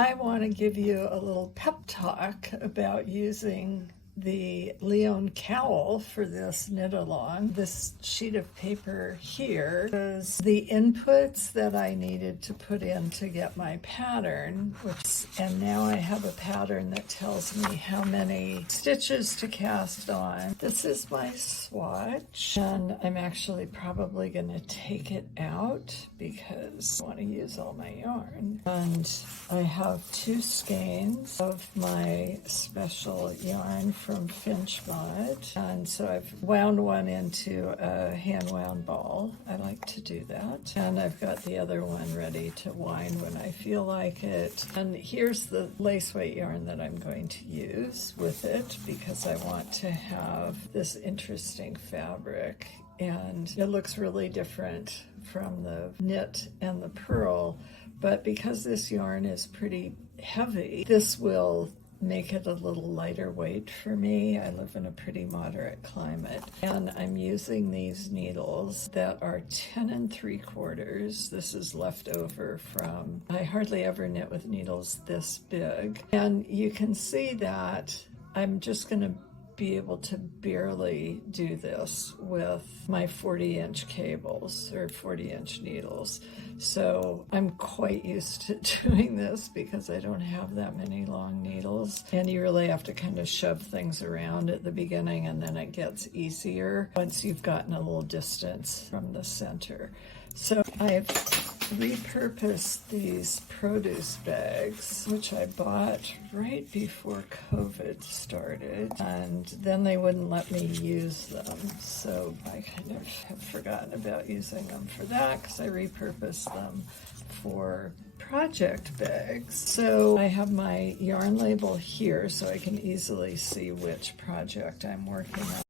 I want to give you a little pep talk about using the Leon Cowl for this knit along. This sheet of paper here is the inputs that I needed to put in to get my pattern, and now I have a pattern that tells me how many stitches to cast on. This is my swatch, and I'm actually probably going to take it out because I want to use all my yarn. And I have 2 skeins of my special yarn from Finch Mod, and so I've wound one into a hand wound ball. I like to do that, and I've got the other one ready to wind when I feel like it. And here's the lace weight yarn that I'm going to use with it because I want to have this interesting fabric, and it looks really different from the knit and the purl, but because this yarn is pretty heavy, this will make it a little lighter weight for me. I live in a pretty moderate climate, and I'm using these needles that are 10 3/4. This is left over from, I hardly ever knit with needles this big, and you can see that I'm just going to be able to barely do this with my 40-inch cables or 40-inch needles. So I'm quite used to doing this because I don't have that many long needles, and you really have to kind of shove things around at the beginning, and then it gets easier once you've gotten a little distance from the center. So I've repurposed these produce bags, which I bought right before COVID started, and then they wouldn't let me use them, so I kind of have forgotten about using them for that because I repurposed them for project bags. So I have my yarn label here so I can easily see which project I'm working on.